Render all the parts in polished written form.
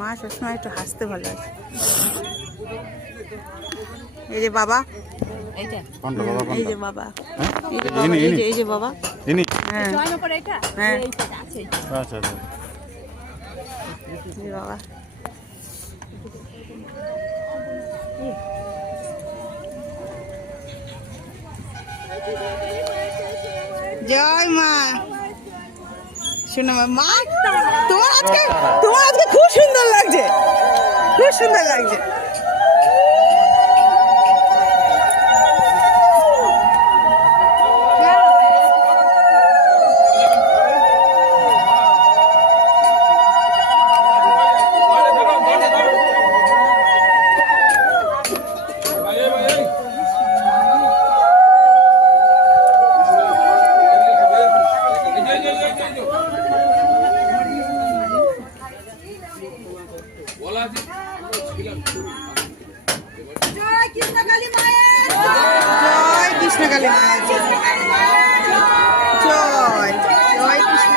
মা সবসময় একটু হাসতে ভালোবাসে। এই যে বাবা, এই যে বাবা, এই যে বাবা, হ্যাঁ হ্যাঁ আচ্ছা আচ্ছা বাবা। জয় মা। শোনো মা, তোমার আজকে খুব সুন্দর লাগছে, খুব সুন্দর লাগছে। জয় কৃষ্ণ কালী মায়ের জয়, জয় কৃষ্ণ।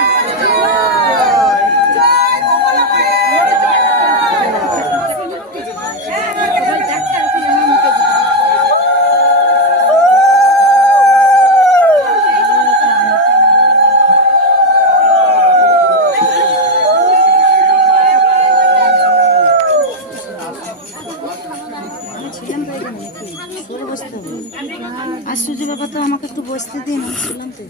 আর সুজি বাবা তো আমাকে একটু বসতে দিন, ছিলাম তো।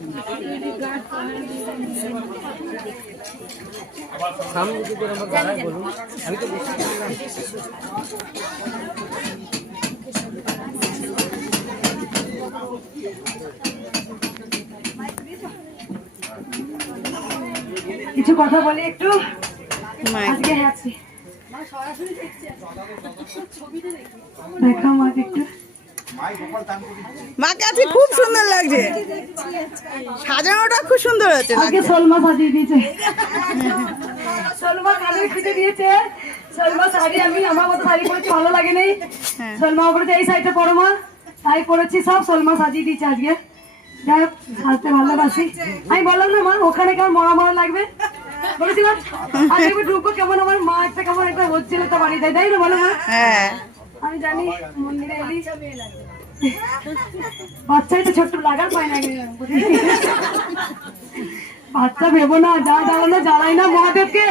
কিছু কথা বলি একটু। আজকে দেখা মাকে একটু, মাকে আজকে খুব সুন্দর লাগছে, সাজানোটা খুব সুন্দর হচ্ছে। আজকে সলমা সাজিয়ে দিয়েছে, সলমা কানের খুঁজে দিয়েছে। সলমা শাড়ি, আমি আমার মতো শাড়ি পরেছি, ভালো লাগে নেই। সলমা বলেছে এই শাড়িটা পরো মা, তাই পরেছি। সব সলমা সাজিয়ে দিয়েছে আজকে। যাই হোক, সাজতে ভালোবাসি। আমি বললাম না মা ওখানে কেমন মরা মরা লাগবে, বলেছিলাম আজকে ঢুকবো কেমন, আমার মা একটা কেমন একটা হচ্ছিল তো বাড়ি দেয়, তাই না বলো মা? হ্যাঁ আমি জানি মন্দিরে এলি বাচ্চাই তো ছোট্ট লাগার পায় না, বাচ্চা ভেবো না, যা জ্বালানো জ্বালাই না মহাদেবকে।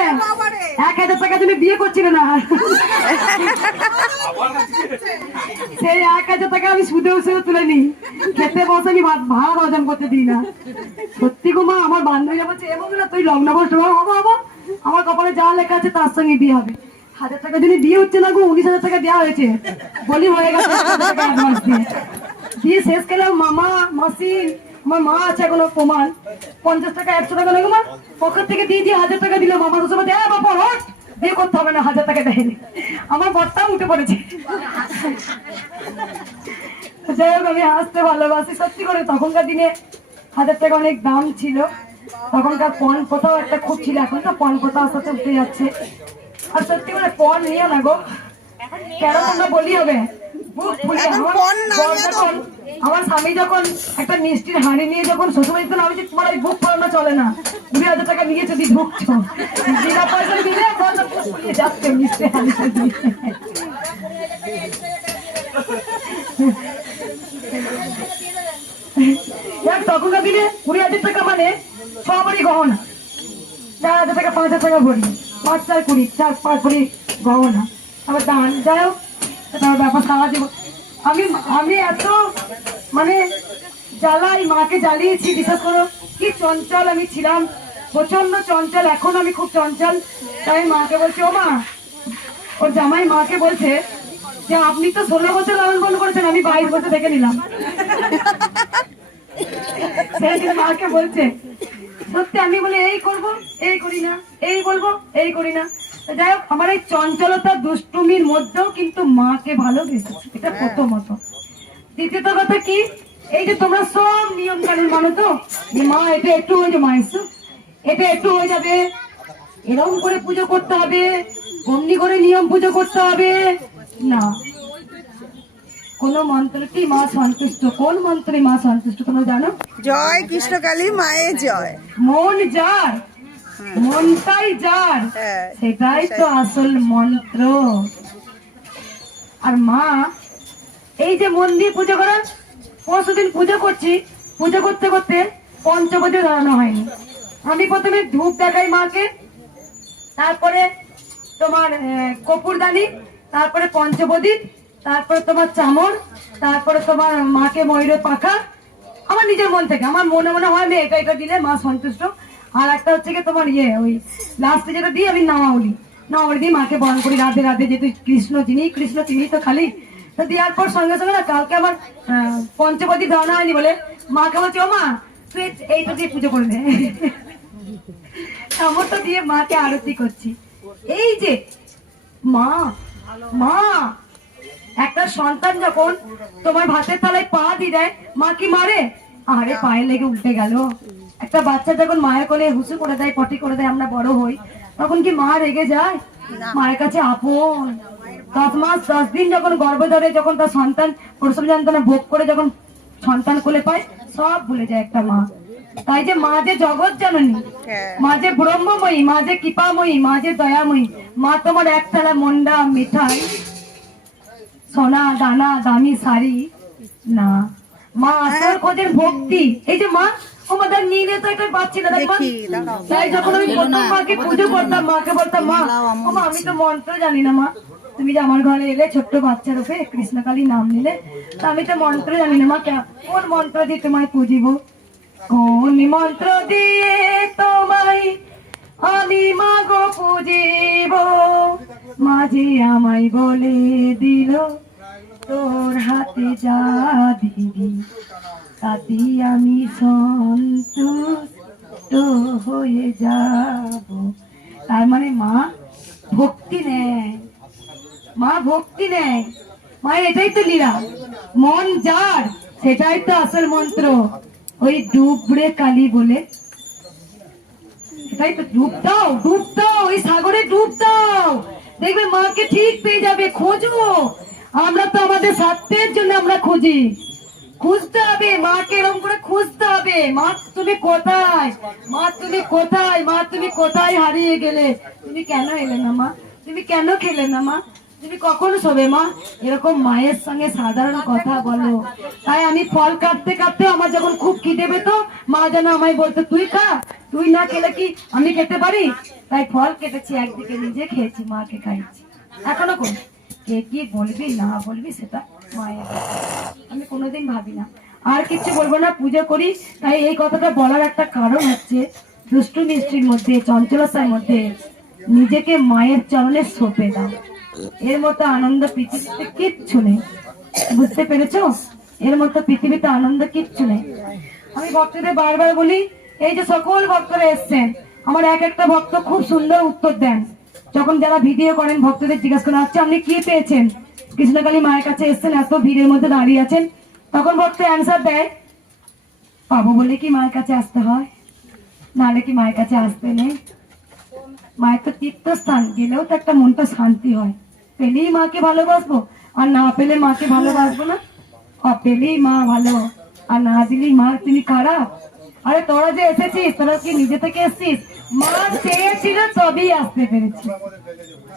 1,000 টাকা তুমি বিয়ে করছিলে না, সেই 1,000 টাকা আমি সুদে সুদে তুলে নি, খেতে বসে নি, ভাত হজম করতে দিই না। সত্যি গো মা, আমার বান্ধবীরা বলছে এমন না তুই লগ্ন বস হবো হবো, আমার কপালে যা লেখা আছে তার সঙ্গে বিয়ে হবে। 1,000 টাকা যদি বিয়ে হচ্ছে না গো, 19,000 টাকা দেওয়া হয়েছে, বলি হয়ে গেছে। দিয়ে শেষ গেলে মামা মাসি, আমার মা আছে এখনো প্রমাণ, 50 টাকা 100 টাকা লাগে মা পকেট থেকে দিয়ে 1,000 টাকা দিল। মামা তো সময় দেয় বাবা হট বিয়ে করতে হবে না, 1,000 টাকা দেয়নি। আমার বরটাও উঠে পড়েছে। যাই হোক, আমি হাসতে ভালোবাসি সত্যি করে। তখনকার দিনে 1,000 টাকা অনেক দাম ছিল, তখনকার পণ কোথাও একটা খুব ছিল, এখন তো পণ কোথাও আস্তে আস্তে উঠে যাচ্ছে। আর সত্যি করে পণ নিয়ে না গো, কেন আমরা বলি হবে আমার স্বামী যখন একটা মিষ্টির হাঁড়ি নিয়ে যখন শ্বশুরবাড়িতে না, আমি তোমার এই বুক পড়ানো চলে না, 2,000 টাকা নিয়ে যদি ঢুকছো বিনা পয়সা দিলে যাচ্ছে মিষ্টির হাঁড়ি। তখনকার দিনে 20,000 টাকা মানে সবারই গহনা, 4,000 টাকা 5,000 টাকা ভরি, 5 4 20, 4 5 ভরি গহনা, আবার দান। যাই হোক, ব্যাপার সাহায্য। আমি এত মানে জ্বালাই, মাকে জ্বালিয়েছি, বিশেষ করে কি চঞ্চল আমি ছিলাম, প্রচন্ড চঞ্চল। এখন আমি খুব চঞ্চল, তাই মাকে বলছি ও মা, ওর জামাই মাকে বলছে যে আপনি তো 16 বছর লালন পালন করেছেন, আমি 22 বছর দেখে নিলাম। মাকে বলছে সত্যি, আমি বলে এই করবো এই করি না, এই বলবো এই করি না। যাই হোক, আমার এই চঞ্চলতা দুষ্টুমির মধ্যেও কিন্তু মাকে ভালোবেসেছি, এটা প্রথমত। দ্বিতীয়ত কথা কি, এই যে তোমরা সব নিয়ম কানুন মানো তো, যে মা এটা একটু হয়ে যাবে, মা এসো এটা একটু হয়ে যাবে, এরকম করে পুজো করতে হবে, অমনি করে নিয়ম পুজো করতে হবে না। কোন মন্ত্রটি মা সন্তুষ্ট, কোন মন্ত্রে মা সন্তুষ্ট তোমরা জানো? জয় কৃষ্ণ কালী মায়ের জয়। মন যার মনটাই যার, হ্যাঁ, সেটাই তো আসল মন্ত্র। আর মা এই যে মন দিয়ে পুজো করা, পরশুদিন পুজো করছি, পুজো করতে করতে পঞ্চবতী ধরানো হয়নি। আমি প্রথমে ধূপ দেখাই মাকে, তারপরে তোমার কপুরদানি, তারপরে পঞ্চবদীপ, তারপরে তোমার চামর, তারপরে তোমার মাকে ময়ূরের পাখা। আমার নিজের মন থেকে আমার মনে মনে হয় আমি এটা এটা দিলে মা সন্তুষ্ট। আর একটা হচ্ছে কি তোমার ওই লাস্টে যেটা দিই আমি নামাউলি, নামাউলি দিয়ে মাকে বরণ করি রাধে রাধে, যেহেতু কৃষ্ণ চিনি তো খালি। তো দেওয়ার পর সঙ্গে সঙ্গে না কালকে আমার পঞ্চবদীপ ধারণা হয়নি বলে মাকে বলছি, ও মা তুই এইটা দিয়ে পুজো করে দে। আমার তো দিয়ে মাকে আরতি করছি। এই যে মা মা একটা সন্তান যখন তোমার ভাতের থালায় পা দিয়ে দেয়, মা কি মারে? আরে পায়ে লেগে উল্টে গেল। একটা বাচ্চা যখন মায়ের কোলে হুসু করে দেয়, পটি করে দেয়, আমরা বড় হই, তখন কি মা রেগে যায়? মায়ের কাছে আপন। 10 মাস 10 দিন যখন গর্ভ ধরে, যখন তার সন্তান প্রসব যন্ত্রণা ভোগ করে যখন সন্তান কোলে পায়, সব ভুলে যায় একটা মা। তাই যে মা যে জগৎ জননী, মা যে ব্রহ্মময়ী, মা যে কৃপাময়ী, মা যে দয়াময়ী, মা তোমার এক থালা মন্ডা মিঠাই, সোনা দানা দামি শাড়ি না, মা আসল খোঁজের ভক্তি। এই যে মা আমাদের নিয়ে তো একটা পাচ্ছি না, তাই যখন আমি প্রথম মাকে পুজো করতাম, মাকে বলতাম, মা আমি তো মন্ত্র জানি না মা, তুমি যে আমার ঘরে এলে ছোট্ট বাচ্চা রূপে কৃষ্ণকালী নাম নিলে, তা আমি তো মন্ত্র জানি না মা, কোন মন্ত্র দিয়ে তোমায় পুজিব, কোন মন্ত্র দিয়ে তোমায় আমি মাগো পুজিব, মাঝে আমায় বলে দিল তোর হাতে যা দিবি তাতে আমি সন্তুষ্ট হয়ে যাব। তার মানে মা ভক্তি নেয়, মা ভক্তি নেয়, মা এটাই তো লীলা। মন যার, সেটাই তো আসল মন্ত্র। ওই ডুবরে কালী বলে, এটাই তো ডুব দাও, ডুব দাও, ওই সাগরে ডুব দাও, দেখবে মাকে ঠিক পেয়ে যাবে। খোঁজো, আমরা তো আমাদের স্বার্থের জন্য আমরা খুঁজি, খুঁজতে হবে মাকে, এরকম করে খুঁজতে হবে। মা তুমি কোথায়, মা তুমি কোথায়, মা তুমি কোথায় হারিয়ে গেলে, তুমি কেন এলে না মা, তুমি কেন খেলে না মা, তুমি কখন শোবে মা, এরকম মায়ের সঙ্গে সাধারণ কথা বলো। তাই আমি ফল কাটতে কাটতে আমার যখন খুব খিদে পেত, মা যেন আমায় বলতো তুই খা, তুই না খেলে কি আমি খেতে পারি, তাই ফল কেটেছি, একদিকে নিজে খেয়েছি, মাকে খাইছি। এখনো কোন কে কি বলবি না বলবি সেটা মায়ের, আমি কোনোদিন ভাবি না, আর কিছু বলবো না, পুজো করি। তাই এই কথাটা বলার একটা কারণ হচ্ছে, দুষ্টু মিষ্টির মধ্যে, চঞ্চলতার মধ্যে নিজেকে মায়ের চরণে সঁপে দাও। এর মতো আনন্দ পৃথিবীতে কিচ্ছু নেই, বুঝতে পেরেছো? এর মতো পৃথিবীতে আনন্দ কিচ্ছু নেই। আমি ভক্তদের বারবার বলি, এই যে সকল ভক্তরা এসছেন, আমার এক একটা ভক্ত খুব সুন্দর উত্তর দেন। যখন যারা ভিডিও করেন ভক্তদের জিজ্ঞাসা করেন, আচ্ছা আপনি কি পেয়েছেন, কৃষ্ণকালী মায়ের কাছে এসছেন, এত ভিড়ের মধ্যে দাঁড়িয়ে আছেন, তখন ভক্ত অ্যান্সার দেয়, পাবো বলে কি মায়ের কাছে আসতে হয়, নাহলে কি মায়ের কাছে আসতে নেই। মায়ের তো তীর্থস্থান, গেলেও তো একটা মনটা শান্তি হয়। পেলেই মাকে ভালোবাসবো, আর না পেলে মাকে ভালোবাসবো না। পেলেই মা ভালো, আর না দিলেই মা তুমি খারাপ। আরে তোরা যে এসেছিস, তোরা কি নিজে থেকে এসেছিস? মা চেয়েছিল সবই আসতে পেরেছি,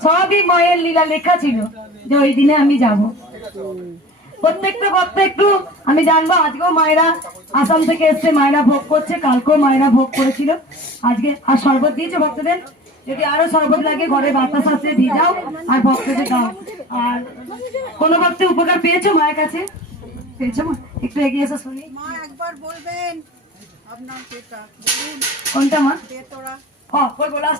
সবই মায়ের লীলা লেখা ছিল যে ওই দিনে আমি যাব। প্রত্যেকটা ভক্ত একটু আমি জানবো, আজকেও মায়েরা আসাম থেকে এসছে, মায়েরা ভোগ করছে, কালকেও মায়েরা ভোগ করেছিল, আজকে আর শরবত দিয়েছে ভক্তদের। যদি আরো শরবত লাগে ঘরে বাতাস আছে দিয়ে যাও, আর ভক্তদের দাও। আর কোনো ভক্ত উপকার পেয়েছো মায়ের কাছে? পেয়েছো মা? একটু এগিয়ে এসে শুনি। মা একবার বলবেন আপনার পেটা বলুন কোনটা মা? পেটরা বলা